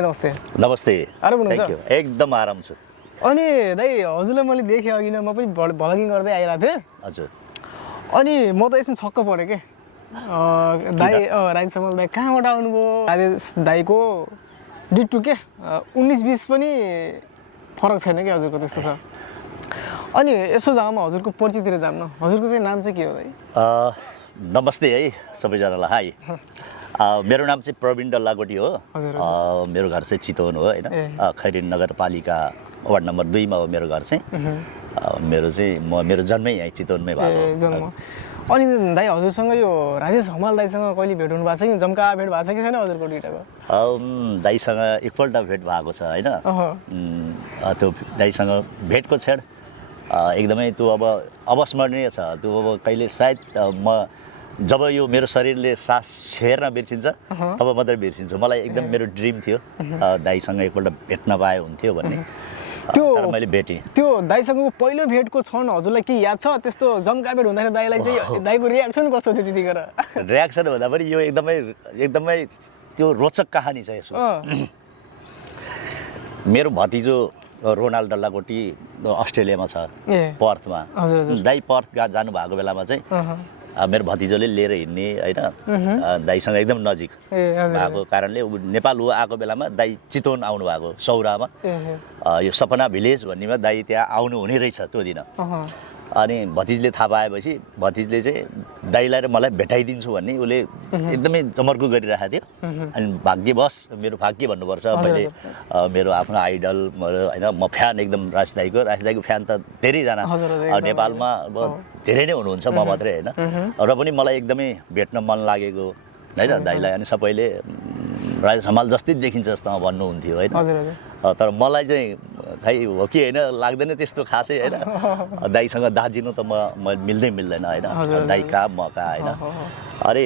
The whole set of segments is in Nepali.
नमस्ते। नमस्ते। आराम हुनुहुन्छ? Thank you. एकदम आराम छु। अनि दाइ हजुरलाई मैले देखेँ अघि न, म पनि भ्लगिङ गर्दै आइरहेको थिएँ। हजुर। अनि म त एकछिन छक्क परेँ के दाइ राजेश हमाल दाइ कहाँबाट आउनुभयो? राजेश दाइको डिटु के 19-20 पनि फरक छैन कि हजुरको, त्यस्तो छ। अनि यसो जग्गामा हजुरको परिचयतिर जाऊँ न। हजुरको चाहिँ नाम चाहिँ के हो दाइ? नमस्ते है सबैजनालाई। हाई। मेरो नाम चाहिँ प्रवीण डल्लाकोटी हो। मेरो घर चाहिँ चितवन हो हैन। खैरिन नगरपालिका वार्ड नम्बर 2 मा हो मेरो घर चाहिँ। मेरो जन्मै यही चितवनमै भएको हो। जन्म। अनि दाइ हजुरसँग यो राजेश हमाल दाइसँग कहिले भेट हुनु भएको छ कि जम्का भेट भएको छ कि छैन हजुरको दुईटाको? दाइसँग एकपल्ट भेट भएको छ हैन। त्यो दाइसँग भेटको क्षण एकदमै त्यो अब अविस्मरणीय छ। त्यो अब कहिले सायद म जब यो मेरो शरीरले सास छेर्न बिर्सिन्छ तब मात्रै बिर्सिन्छु। मलाई एकदम मेरो ड्रिम थियो दाइसँग एकपल्ट भेट्न पाए हुन्थ्यो भन्ने। तर मैले भेटेँ। त्यो दाइसँगको पहिलो भेटको क्षण हजुरलाई के याद छ? त्यस्तो जम्का भेट हुँदाखेरि दाइलाई चाहिँ दाइको रियाक्सन कस्तो थियो त्यतिखेर? रियाक्सन भन्दा पनि यो एकदमै त्यो रोचक कहानी छ यसो। मेरो भतिजो रोनाल्ड डल्लाकोटी अस्ट्रेलियामा छ, पर्थमा। दाइ पर्थ जानु भएको बेलामा चाहिँ मेरो भतिजोले लिएर हिँड्ने हैन, दाइसँग एकदम नजिक भएको कारणले नेपाल आएको बेलामा दाइ चितवन आउनु भएको सौरामा। यो सपना भिलेज भन्नेमा दाइ त्यहाँ आउनु हुने रहेछ त्यो दिन। अनि भतिजले थाहा पाएपछि भतिजले चाहिँ दाइलाई र मलाई भेटाइदिन्छु भन्ने उसले एकदमै जमर्को गरिरहेको थियो। अनि भाग्यवश, मेरो भाग्य भन्नुपर्छ, मैले मेरो आफ्नो आइडल हैन, म फ्यान एकदम राजेश दाइको फ्यान त धेरैजना नेपालमा अब धेरै नै हुनुहुन्छ, म मात्रै हैन। र पनि मलाई एकदमै भेट्न मन लागेको हैन दाइलाई। अनि सबैले राजेश हमाल जस्तै देखिन्छ जस्तो भन्नुहुन्थ्यो हैन। तर मलाई चाहिँ खै हो कि हैन लाग्दैन त्यस्तो खासै हैन। दाइसँग दाजिनु त म मिल्दैन हैन। दाइ कहाँ म कहाँ हैन। अरे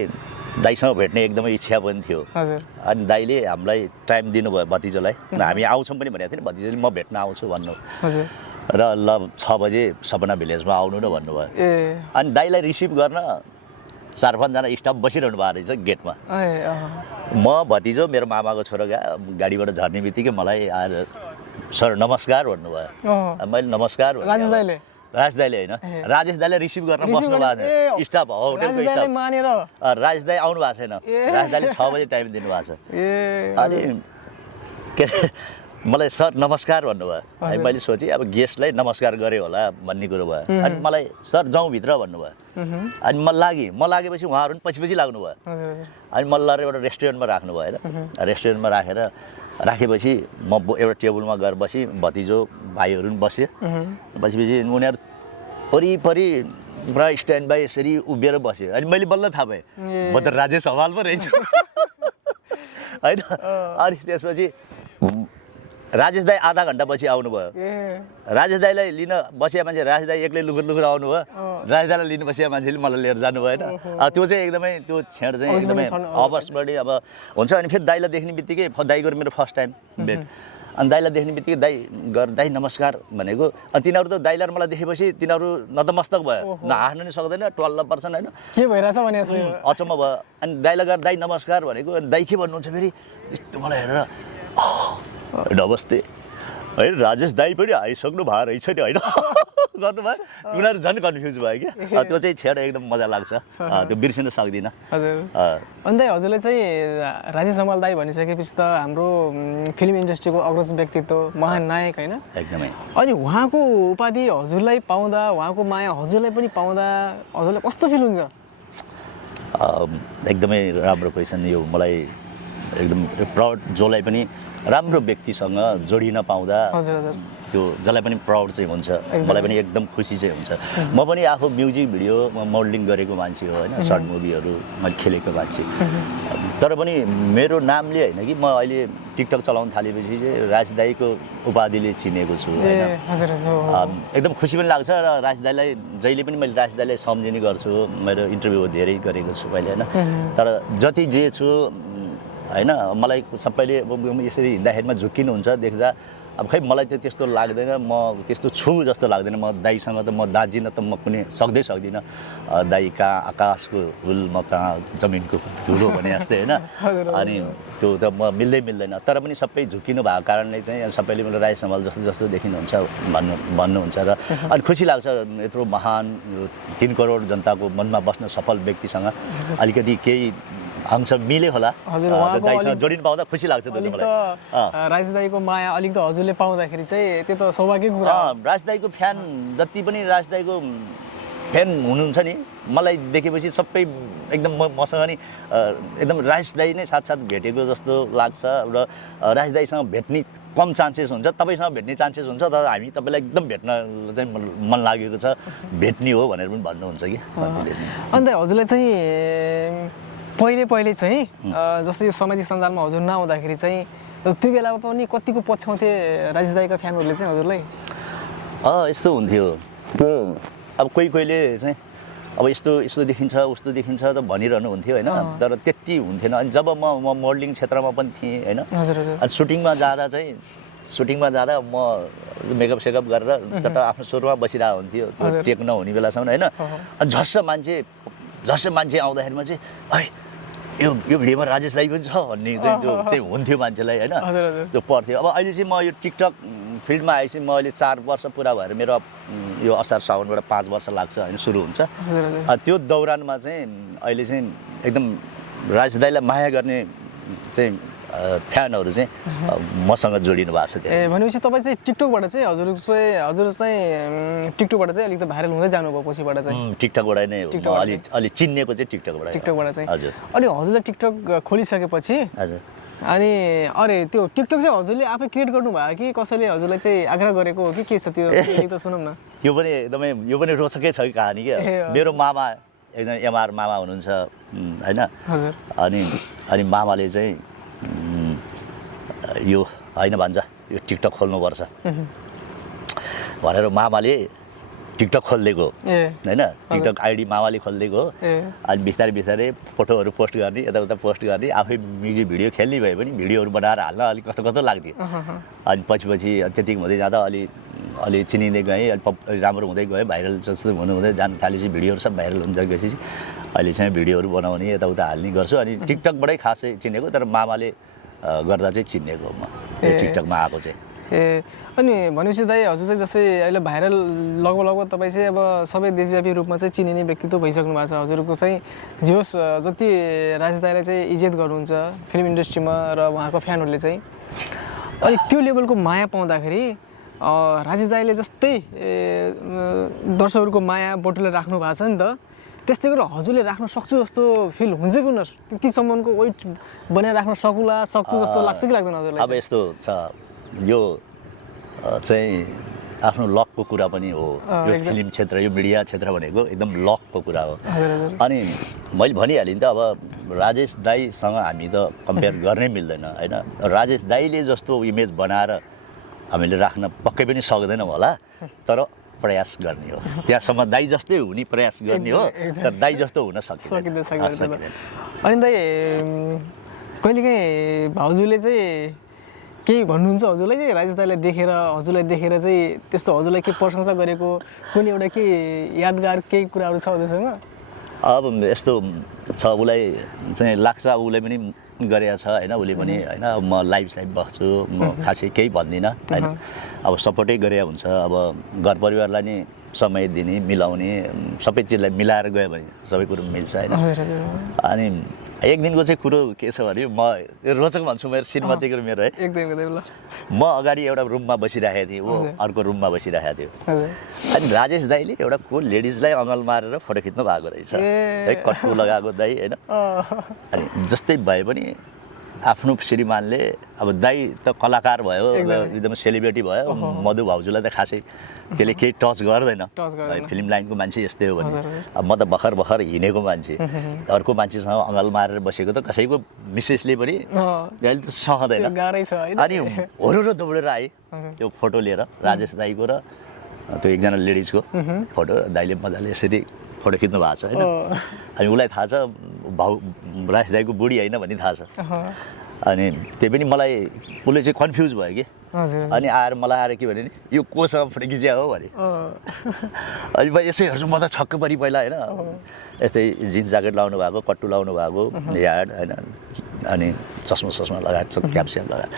दाइसँग भेट्ने एकदमै इच्छा पनि थियो। अनि दाइले हामीलाई टाइम दिनुभयो भतिजोलाई। हामी आउँछौँ पनि भनेको थियो, भतिजोले म भेट्न आउँछु भन्नु र ल 6 बजे सपना भिलेजमा आउनु न भन्नुभयो। अनि दाइलाई रिसिभ गर्न 4-5 जना स्टाफ बसिरहनु भएको रहेछ गेटमा। म भतिजो मेरो मामाको छोरा गाडीबाट झर्ने बित्तिकै मलाई आएर सर नमस्कार भन्नुभयो। मैले नमस्कार भने राजेश दाइले हैन, राजेश दाइले रिसिभ गर्न बस्नु भएको छ। स्टाफ हो राजेश दाइ आउनु भएको छैन। राजेश दाइले 6 बजे टाइम दिनुभएको छ। अनि के मलाई सर नमस्कार भन्नुभयो। अनि मैले सोचेँ अब गेस्टलाई नमस्कार गरे होला भन्ने कुरो भयो। अनि मलाई सर जाउँ भित्र भन्नुभयो। अनि म लागेपछि उहाँहरू पनि पछि लाग्नुभयो। अनि मलाई लगेर एउटा रेस्टुरेन्टमा राख्नुभयो होइन। रेस्टुरेन्टमा राखेपछि म एउटा टेबलमा गएर बसेँ, भतिजो भाइहरू पनि बसे। बसेपछि उनीहरू वरिपरि पुरा स्ट्यान्ड बाई यसरी उभिएर बस्यो। अनि मैले बल्ल थाहा पाएँ म त राजेश हमाल पो रहेछु होइन। अनि त्यसपछि राजेश दाइ आधा घन्टा पछि आउनुभयो। राजेश दाइलाई लिन बसिया मान्छे राजेश दाइ एक्लै लुकुर आउनुभयो। राजेश दाइलाई लिन बसिया मान्छेले मलाई लिएर जानुभयो होइन। त्यो चाहिँ एकदमै त्यो क्षण चाहिँ एकदमै अविस्मरणीय अब हुन्छ। अनि फेरि दाइलाई देख्ने बित्तिकै दाइको मेरो फर्स्ट टाइम भेट। अनि दाइलाई देख्ने बित्तिकै दाइ नमस्कार भनेको। अनि तिनीहरू त दाइलाई मलाई देखेपछि तिनीहरू नतमस्तक भयो, नहाँस्नु नि सक्दैन, टल्ल पर्छन् होइन, के भइरहेछ भने अचम्म भयो। अनि दाइलाई गएर दाइ नमस्कार भनेको। अनि दाइ के भन्नुहुन्छ फेरि यस्तो मलाई हेरेर नमस्ते है राजेश दाइ पनि आइसक्नु भएको रहेछ नि होइन गर्नुभयो। उनीहरू झन् कन्फ्युज भयो कि। त्यो चाहिँ छेड एकदम मजा लाग्छ, त्यो बिर्सिन सक्दिनँ। अनि दाइ हजुरले चाहिँ राजेश हमाल दाइ भनिसकेपछि त हाम्रो फिल्म इन्डस्ट्रीको अग्रज व्यक्तित्व, महान नायक होइन एकदमै। अनि उहाँको उपाधि हजुरलाई पाउँदा, उहाँको माया हजुरलाई पनि पाउँदा हजुरलाई कस्तो फिल हुन्छ? एकदमै राम्रो क्वेसन यो। मलाई एकदम प्राउड, जसलाई पनि राम्रो व्यक्तिसँग जोडिन पाउँदा त्यो जसलाई पनि प्राउड चाहिँ हुन्छ, मलाई पनि एकदम खुसी चाहिँ हुन्छ। म पनि आफू म्युजिक भिडियो मोडलिङ गरेको मान्छे हो होइन, सर्ट मुभीहरू मैले खेलेको मान्छे। तर पनि मेरो नामले होइन कि म अहिले टिकटक चलाउन थालेपछि चाहिँ राजेश दाइको उपाधिले चिनेको छु होइन। एकदम खुसी पनि लाग्छ। र राजेश दाइलाई जहिले पनि मैले राजेश दाइलाई सम्झिने गर्छु। मेरो इन्टरभ्यू धेरै गरेको छु मैले होइन। तर जति जे छु होइन मलाई सबैले यसरी हिँड्दाखेरिमा झुक्किनुहुन्छ देख्दा अब खै मलाई त त्यस्तो लाग्दैन म त्यस्तो छु जस्तो लाग्दैन म दाइसँग त म दाँजिन त म कुनै सक्दिनँ दाइ कहाँ आकाशको हुल म कहाँ जमिनको धुलो भने जस्तै होइन अनि त्यो त म मिल्दैन तर पनि सबै झुक्किनु भएको कारणले चाहिँ सबैले मलाई राई समाल जस्तो जस्तो देखिनुहुन्छ भन्नुहुन्छ र अनि खुसी लाग्छ यत्रो महान 3 करोड जनताको मनमा बस्न सफल व्यक्तिसँग अलिकति केही अंश मिले होला दाइसँग जोडिनु पाउँदा खुसी लाग्छ राज दाइको माया अलिक त हजुरले पाउँदाखेरि चाहिँ त्यो त सौभाग्यको कुरा राज दाइको फ्यान जति पनि राज दाइको फ्यान हुनुहुन्छ नि मलाई देखेपछि सबै एकदम मसँग नि एकदम राज दाइ नै साथसाथ भेटेको जस्तो लाग्छ र राज दाइसँग भेट्ने कम चान्सेस हुन्छ तपाईँसँग भेट्ने चान्सेस हुन्छ तर हामी तपाईँलाई एकदम भेट्न चाहिँ मन लागेको छ भेट्ने हो भनेर पनि भन्नुहुन्छ कि अन्त हजुरलाई चाहिँ पहिले चाहिँ जस्तै यो सामाजिक सञ्जालमा हजुर नआउँदाखेरि चाहिँ त्यो बेलामा पनि कतिको पछ्याउँथे राज दाइका फ्यानहरूले चाहिँ हजुरलाई यस्तो हुन्थ्यो अब कोहीले चाहिँ अब यस्तो देखिन्छ उस्तो देखिन्छ त भनिरहनु हुन्थ्यो होइन तर त्यति हुन्थेन अनि जब म मोडलिङ क्षेत्रमा पनि थिएँ होइन अनि सुटिङमा जाँदा म मेकअप सेकअप गरेर आफ्नो स्वरमा बसिरहेको हुन्थ्यो त्यो टेक नहुने बेलासम्म होइन अनि झस्स मान्छे आउँदाखेरिमा चाहिँ है यो भिडियोमा राजेश दाइ पनि छ भन्ने चाहिँ त्यो चाहिँ हुन्थ्यो मान्छेलाई होइन त्यो पर्थ्यो अब अहिले चाहिँ म यो टिकटक फिल्डमा आएपछि म अहिले 4 वर्ष पुरा भएर मेरो यो असार साउनबाट 5 वर्ष लाग्छ होइन सुरु हुन्छ त्यो दौरानमा चाहिँ अहिले चाहिँ एकदम राजेश दाइलाई माया गर्ने चाहिँ फ्यानहरू चाहिँ मसँग जोडिनु भएको छ भनेपछि तपाईँ चाहिँ टिकटकबाट चाहिँ हजुर चाहिँ टिकटकबाट चाहिँ अलिकति भाइरल हुँदै जानुभयो पछिबाट चाहिँ टिकटकबाट नै अलि चिन्नेको चाहिँ टिकटकबाट चाहिँ हजुर अनि हजुरले टिकटक खोलिसकेपछि हजुर अनि अरे त्यो टिकटक चाहिँ हजुरले आफै क्रिएट गर्नुभयो कि कसैले हजुरलाई चाहिँ आग्रह गरेको हो कि के छ त्यो त सुनौँ न यो पनि रोचकै छ कि कहानी क्या मेरो मामा एकदम एमआर मामा हुनुहुन्छ होइन अनि मामाले चाहिँ यो होइन भन्छ यो टिकटक खोल्नुपर्छ भनेर मामाले टिकटक खोलिदिएको होइन टिकटक आइडी मामाले खोलिदिएको अनि बिस्तारै फोटोहरू पोस्ट गर्ने यताउता पोस्ट गर्ने आफै म्युजिक भिडियो खेल्ने भए पनि भिडियोहरू बनाएर हाल्न अलिक कस्तो लाग्थ्यो अनि पछि त्यतिको हुँदै जाँदा अलि चिनिँदै गएँ अलि राम्रो हुँदै गयो भाइरल जस्तो हुँदै जान थालेपछि भिडियोहरू सब भाइरल हुन्छ गएपछि अहिले चाहिँ भिडियोहरू बनाउने यताउता हाल्ने गर्छु अनि टिकटकबाटै खासै चिनेको तर मामाले गर्दा चाहिँ चिनेको म टिकटकमा आएको चाहिँ अनि भनेपछि दाइ हजुर चाहिँ जस्तै अहिले भाइरल लगभग तपाईँ चाहिँ अब सबै देशव्यापी रूपमा चाहिँ चिनिने व्यक्तित्व भइसक्नु भएको छ हजुरको चाहिँ जे होस् जति राज दाइलाई चाहिँ इज्जत गर्नुहुन्छ फिल्म इन्डस्ट्रीमा र उहाँको फ्यानहरूले चाहिँ अनि त्यो लेभलको माया पाउँदाखेरि राजेश दाइले जस्तै दर्शकहरूको माया बटुलेर राख्नु भएको छ नि त त्यस्तै गरेर हजुरले राख्न सक्छु जस्तो फिल हुन्छ कि हुन त्यतिसम्मको वेट बनाएर राख्न सक्छु जस्तो लाग्छ कि लाग्दैन हजुरलाई अब यस्तो छ यो चाहिँ आफ्नो लकको कुरा पनि हो यो फिल्म क्षेत्र यो मिडिया क्षेत्र भनेको एकदम लकको कुरा हो अनि मैले भनिहालेँ नि त अब राजेश दाइसँग हामी त कम्पेयर गर्नै मिल्दैन होइन राजेश दाइले जस्तो इमेज बनाएर हामीले राख्न पक्कै पनि सक्दैनौँ होला तर प्रयास गर्ने हो त्यहाँसम्म दाइ जस्तै हुने प्रयास गर्ने हो तर दाइ जस्तो हुन सकिँदैन अनि दाइ कहिलेकाहीँ भाउजूले चाहिँ केही भन्नुहुन्छ हजुरलाई चाहिँ राजेश दाइलाई हजुरलाई देखेर चाहिँ त्यस्तो हजुरलाई के प्रशंसा गरेको कुनै एउटा के यादगार केही कुराहरू छ हजुरसँग अब यस्तो छ उसलाई चाहिँ लाग्छ उसले पनि गरेको छ होइन उसले पनि होइन म लाइभ बस्छु म खासै केही भन्दिनँ होइन अब सपोर्टै गरे हुन्छ अब घर परिवारलाई नि समय दिने मिलाउने सबै चिजलाई मिलाएर गयो भने सबै कुरो मिल्छ होइन अनि एक दिनको चाहिँ कुरो के छ भने म रोचक भन्छु मेरो श्रीमतीको मेरो है एकदम म अगाडि एउटा रुममा बसिरहेको थिएँ ऊ अर्को रुममा बसिरहेको थियो अनि राजेश दाइले एउटा को लेडिजलाई अँगल मारेर फोटो खिच्नु भएको रहेछ है कट्टु लगाएको दाइ होइन अनि जस्तै भए पनि आफ्नो श्रीमानले अब दाइ त कलाकार भयो एकदम सेलिब्रेटी भयो मधु भाउजूलाई त खासै त्यसले केही टच गर्दैन फिल्म लाइनको मान्छे यस्तै हो भने अब म त भर्खर हिँडेको मान्छे अर्को मान्छेसँग अँगल मारेर बसेको त कसैको मिसेसले पनि अहिले त सहँदैन अनि होरो दौडेर आएँ त्यो फोटो लिएर राजेश दाइको र त्यो एकजना लेडिजको फोटो दाइले मजाले यसरी फोटो खिच्नु भएको छ होइन अनि उसलाई थाहा छ राजेश दाइको बुढी होइन भन्ने थाहा छ अनि त्यही पनि मलाई उसले चाहिँ कन्फ्युज भयो कि हजुर अनि आएर मलाई आएर के भने नि यो कोसँग फोटो खिचिया हो भने अनि म यसै हेर्छु म त छक्क परि पहिला होइन यस्तै जिन्स ज्याकेट लाउनु भएको कट्टु लाउनु भएको यार्ड होइन अनि चस्मा लगाएको क्याप्स्याप लगाएको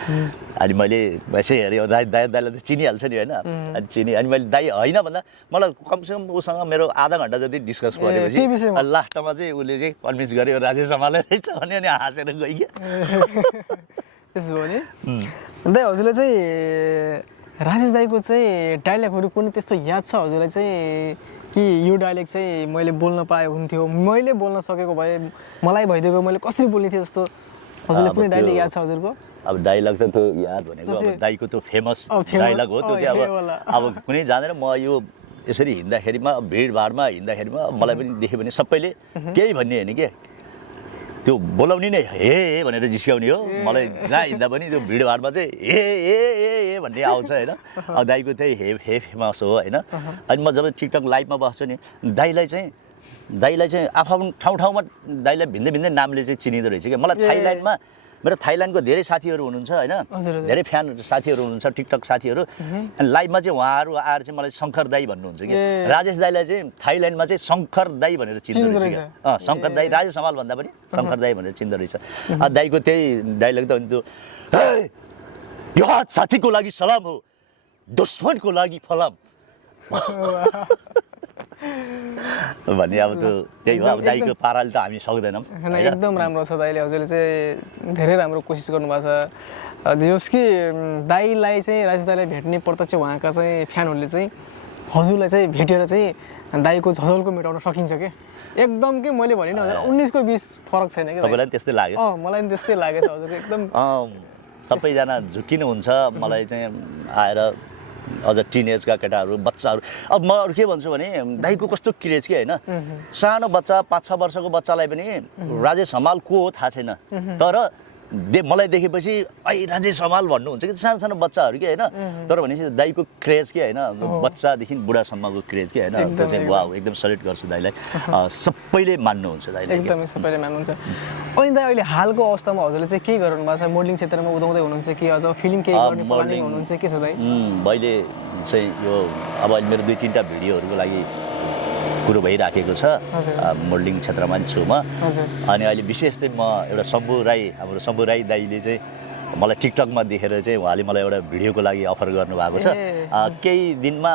अनि मैले यसै हेरेँ दाइलाई त चिनिहाल्छ नि होइन अनि अनि मैले दाइ होइन भन्दा मलाई कमसेकम उसँग मेरो आधा घन्टा जति डिस्कस गरेपछि लास्टमा चाहिँ उसले चाहिँ कन्भिन्स गर्यो राजेश हमालै रहेछ भने अनि हाँसेर गइयो त्यसो भने दाइ हजुरलाई चाहिँ राजेश दाइको चाहिँ डाइलगहरू पनि त्यस्तो याद छ हजुरलाई चाहिँ कि यो डाइलग चाहिँ मैले बोल्न पाए हुन्थ्यो मैले बोल्न सकेको भए मलाई भइदिएको मैले कसरी बोल्ने थिएँ जस्तो हजुरलाई कुनै डाइलग याद छ हजुरको अब डाइलग त त्यो याद भनेको अब दाइको त्यो फेमस डाइलग हो त्यो चाहिँ अब कुनै जाँदैन म यो यसरी हिँड्दाखेरिमा भिडभाडमा हिँड्दाखेरिमा मलाई पनि देख्यो भने सबैले केही भन्ने होइन कि त्यो बोलाउने नै हे भनेर जिस्काउने हो मलाई जहाँ हिँड्दा पनि त्यो भिडभाडमा चाहिँ हे भन्ने आउँछ होइन अब दाइको त्यही हे फेमस हो होइन अनि म जब टिकटक लाइभमा बस्छु नि दाइलाई चाहिँ आफ्नो ठाउँमा दाइलाई भिन्दै भिन्दै नामले चाहिँ चिनिँदो रहेछ क्या मलाई थाइल्यान्डमा मेरो थाइल्यान्डको धेरै साथीहरू हुनुहुन्छ होइन धेरै फ्यान साथीहरू हुनुहुन्छ टिकटक साथीहरू अनि लाइभमा चाहिँ उहाँहरू आएर चाहिँ मलाई शङ्कर दाई भन्नुहुन्छ कि राजेश दाईलाई चाहिँ थाइल्यान्डमा चाहिँ शङ्कर दाई भनेर चिन्दो रहेछ क्या शङ्कर दाई राजेश हमाल भन्दा पनि शङ्कर दाई भनेर चिन्दो रहेछ दाईको त्यही डाइलग त अनि त्यो यो हात साथीको लागि सलाम हो दुश्मनको लागि फलाम भन्ने अब त्यो त्यही हो अब दाइको पाराले त हामी सक्दैनौँ एकदम राम्रो छ दाइले हजुरले चाहिँ धेरै राम्रो कोसिस गर्नुभएको छ जस कि दाइलाई चाहिँ राजेश दाइलाई भेट्ने प्रत्यक्ष उहाँका चाहिँ फ्यानहरूले चाहिँ हजुरलाई चाहिँ भेटेर चाहिँ दाइको झझल्को मेटाउन सकिन्छ क्या एकदम के मैले भने नि 19 को 20 फरक छैन कि तपाईँलाई त्यस्तै लाग्यो मलाई पनि त्यस्तै लागेछ हजुरको एकदम सबैजना झुक्किनुहुन्छ मलाई चाहिँ आएर अझ टिनेजका केटाहरू बच्चाहरू अब म अरू के भन्छु भने दाइको कस्तो क्रेज के होइन सानो बच्चा 5-6 वर्षको बच्चालाई पनि राजेश हमाल को हो थाहा छैन तर मलाई देखेपछि ऐ राजेश हमाल भन्नुहुन्छ कि सानो सानो बच्चाहरू के होइन तर भनेपछि दाइको क्रेज के होइन बच्चादेखि बुढासम्मको क्रेज के होइन त्यो चाहिँ वाउ एकदम सल्युट गर्छु दाइलाई सबैले मान्नुहुन्छ दाइलाई एकदमै सबैले मान्नुहुन्छ अनि दाइ अहिले हालको अवस्थामा हजुरले चाहिँ के गर्नु भएको छ मोडलिङ क्षेत्रमा उदाउँदै हुनुहुन्छ कि अझ फिल्म केही गर्ने प्लानिङ हुनुहुन्छ के छ दाइ मैले चाहिँ यो अब अहिले मेरो 2-3टा भिडियोहरूको लागि कुरो भइराखेको छ मोडलिङ क्षेत्रमा छु म अनि अहिले विशेष चाहिँ म एउटा शम्भु राई दाइले चाहिँ मलाई टिकटकमा देखेर चाहिँ उहाँले मलाई एउटा भिडियोको लागि अफर गर्नुभएको छ केही दिनमा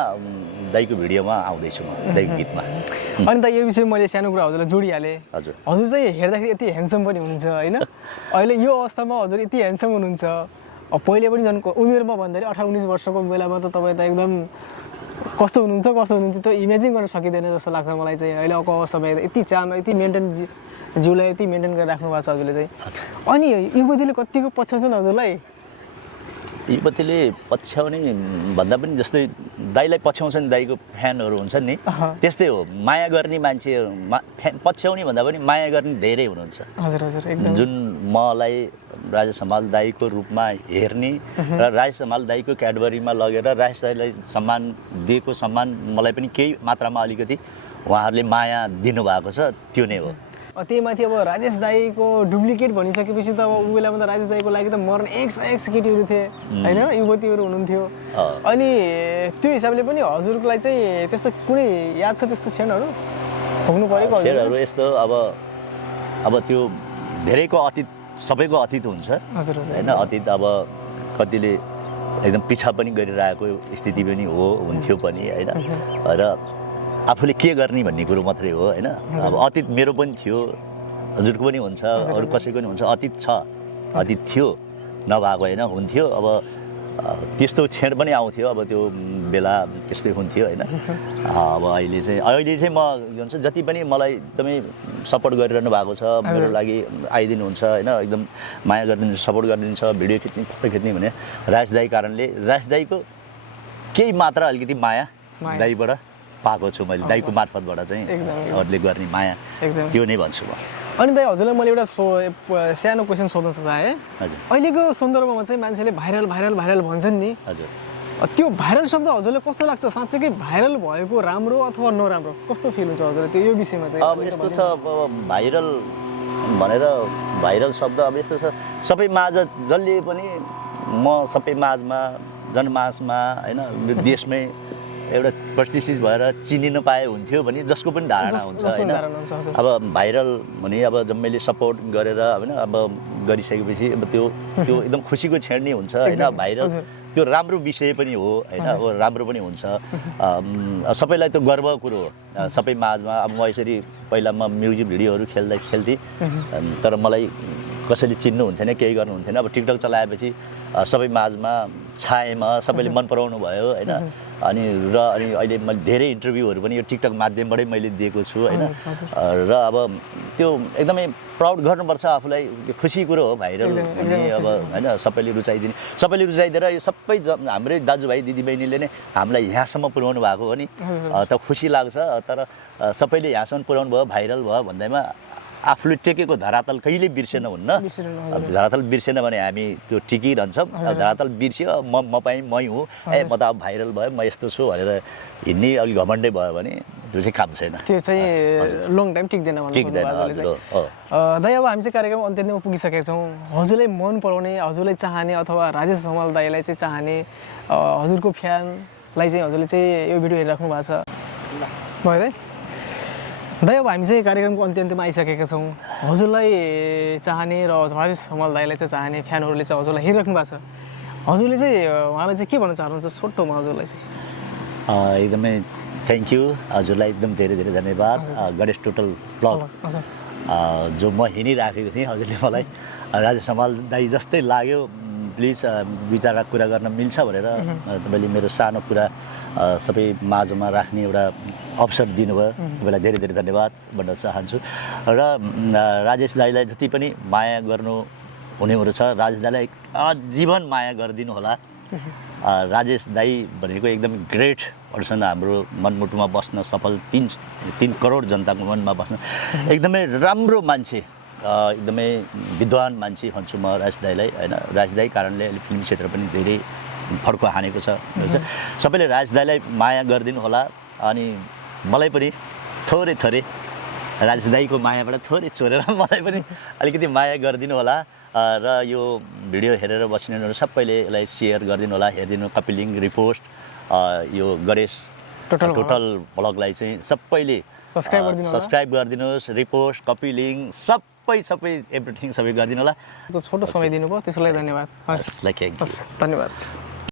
दाइको भिडियोमा आउँदैछु म दाइको गीतमा अनि दाइ यो विषय मैले सानो कुरा हजुरलाई जोडिहालेँ हजुर चाहिँ हेर्दाखेरि यति ह्यान्डसम पनि हुनुहुन्छ होइन अहिले यो अवस्थामा हजुर यति ह्यान्डसम हुनुहुन्छ पहिले पनि झन् उमेरमा भन्दाखेरि 18-19 वर्षको बेलामा त तपाईँ त एकदम कस्तो हुनुहुन्छ त्यो इमेजिन गर्न सकिँदैन जस्तो लाग्छ मलाई चाहिँ अहिलेको अवस्थामा यति चाम यति मेन्टेन जिउलाई यति मेन्टेन गरेर राख्नु भएको छ हजुरले चाहिँ अनि युवतीले कतिको पछ्याउँछन् हजुरलाई युवतीले पछ्याउने भन्दा पनि जस्तै दाइलाई पछ्याउँछन् दाइको फ्यानहरू हुन्छन् नि त्यस्तै हो माया गर्ने मान्छे पछ्याउने भन्दा पनि माया गर्ने धेरै हुनुहुन्छ हजुर हजुर एकदम जुन मलाई राजेश हमाल दाइको रूपमा हेर्ने र राजेश हमाल दाइको क्याडबरीमा लगेर राजेश दाइलाई सम्मान दिएको सम्मान मलाई पनि केही मात्रामा अलिकति उहाँहरूले माया दिनुभएको छ त्यो नै हो त्यही माथि अब राजेश दाइको डुप्लिकेट भनिसकेपछि त अब ऊ बेलामा त राजेश दाइको लागि त मर्ने 100 केटीहरू थिए होइन युवतीहरू हुनुहुन्थ्यो अनि त्यो हिसाबले पनि हजुरलाई चाहिँ त्यस्तो कुनै याद छ त्यस्तो क्षणहरू भोग्नु परेको क्षणहरू यस्तो अब त्यो धेरैको अतीत सबैको अतीत हुन्छ होइन अतीत अब कतिले एकदम पिछा पनि गरिरहेको स्थिति पनि हुन्थ्यो पनि होइन र आफूले के गर्ने भन्ने कुरो मात्रै हो होइन अब अतीत मेरो पनि थियो हजुरको पनि हुन्छ अरू कसैको पनि हुन्छ अतीत छ अतीत थियो नभएको होइन हुन्थ्यो अब त्यस्तो क्षण पनि आउँथ्यो अब त्यो बेला त्यस्तै हुन्थ्यो होइन अब अहिले चाहिँ म के भन्छ जति पनि मलाई एकदमै सपोर्ट गरिरहनु भएको छ मेरो लागि आइदिनुहुन्छ होइन एकदम माया गरिदिनु सपोर्ट गरिदिन्छ भिडियो खिच्ने फोटो खिच्ने भने राजेश दाइ कारणले राजेश दाइको केही मात्रा अलिकति माया दाइबाट पाएको छु मैले दाइको मार्फतबाट चाहिँ अरूले गर्ने माया त्यो नै भन्छु म अनि दाइ हजुरलाई मैले एउटा सानो क्वेसन सोध्न चाहेँ अहिलेको सन्दर्भमा चाहिँ मान्छेले भाइरल भाइरल भाइरल भन्छन् नि हजुर त्यो भाइरल शब्द हजुरलाई कस्तो लाग्छ साँच्चै भाइरल भएको राम्रो अथवा नराम्रो कस्तो फिल हुन्छ हजुरलाई त्यो यो विषयमा चाहिँ अब यस्तो छ अब भाइरल भनेर भाइरल शब्द अब यस्तो छ सबै माझ जसले पनि म सबै माझमा जनमासमा होइन देशमै एउटा प्रतिष्ठित भएर चिनिन पाए हुन्थ्यो भने जसको पनि धारणा हुन्छ होइन अब भाइरल भने अब जम्मैले सपोर्ट गरेर होइन अब गरिसकेपछि अब त्यो एकदम खुसीको क्षण नै हुन्छ होइन भाइरल त्यो राम्रो विषय पनि हो होइन अब राम्रो पनि हुन्छ सबैलाई त्यो गर्व कुरो हो सबै माझमा अब म यसरी पहिला म म्युजिक भिडियोहरू खेल्थेँ तर मलाई कसैले चिन्नु हुन्थेन केही गर्नु हुन्थेन अब टिकटक चलाएपछि सबै माझमा छाएमा सबैले मन पराउनु भयो होइन अनि अहिले मैले धेरै इन्टरभ्यूहरू पनि यो टिकटक माध्यमबाटै मैले दिएको छु होइन र अब त्यो एकदमै प्राउड गर्नुपर्छ आफूलाई खुसी कुरो हो भाइरल भने अब होइन सबैले रुचाइदिएर यो सबै हाम्रै दाजुभाइ दिदीबहिनीले नै हामीलाई यहाँसम्म पुर्याउनु भएको हो नि त खुसी लाग्छ तर सबैले यहाँसम्म पुर्याउनु भयो भाइरल भयो भन्दैमा आफूले टेकेको धरातल कहिले बिर्सेन हुन्न धरातल बिर्सेन भने हामी त्यो टिकिरहन्छौँ धरातल बिर्स्यो म पनि मै हुँ म त अब भाइरल भयो म यस्तो छु भनेर हिँड्ने अलिक घमण्डै भयो भने त्यो चाहिँ काम छैन त्यो चाहिँ लङ टाइम टिक्दैन दाइ अब हामी चाहिँ कार्यक्रम अन्त्यमा पुगिसकेका छौँ हजुरलाई मन पराउने हजुरलाई चाहने अथवा राजेश हमाल दाइलाई चाहिँ चाहने हजुरको फ्यानलाई चाहिँ हजुरले चाहिँ यो भिडियो हेरिराख्नु भएको छ भयो दाइ दाइ अब हामी चाहिँ कार्यक्रमको अन्त्यमा आइसकेका छौँ हजुरलाई चाहने र राजेश हमाल दाइलाई चाहिँ चाहने फ्यानहरूले चाहिँ हजुरलाई हेरिराख्नु भएको छ हजुरले चाहिँ उहाँलाई चाहिँ के भन्न चाहनुहुन्छ छोटोमा हजुरलाई चाहिँ एकदमै थ्याङ्क यू हजुरलाई एकदम धेरै धेरै धन्यवाद गणेश टोटल ब्लग जो म हिँडिराखेको थिएँ हजुरले मलाई राजेश हमाल दाइ जस्तै लाग्यो प्लिज विचारका कुरा गर्न मिल्छ भनेर तपाईँले मेरो सानो कुरा सबै माझमा राख्ने एउटा अवसर दिनुभयो तपाईँलाई धेरै धेरै धन्यवाद भन्न चाहन्छु र राजेश दाइलाई जति पनि माया गर्नु हुनेहरू छ राजेश दाइलाई जीवन माया गरिदिनु होला राजेश दाइ भनेको एकदम ग्रेट पर्सन हाम्रो मनमुटुमा बस्न सफल 3 करोड जनताको मनमा बस्न एकदमै राम्रो मान्छे एकदमै विद्वान मान्छे भन्छु म राजेश दाइलाई होइन राजेश दाइ कारणले अहिले फिल्म क्षेत्र पनि धेरै फड्को हानेको छ सबैले राजेश दाइलाई माया गरिदिनु होला अनि मलाई पनि थोरै राजेश दाइको मायाबाट थोरै चोरेर मलाई पनि अलिकति माया गरिदिनु होला र यो भिडियो हेरेर बस्नेहरू सबैले यसलाई सेयर गरिदिनु होला हेरिदिनु कपिलिङ रिपोस्ट यो गणेश टोटल ब्लगलाई चाहिँ सबैले सब्सक्राइब गरिदिनुहोस् रिपोस्ट कपिलिङ सबै एभ्रिथिङ सबै गरिदिनु होला छोटो समय दिनुभयो त्यसको लागि धन्यवाद धन्यवाद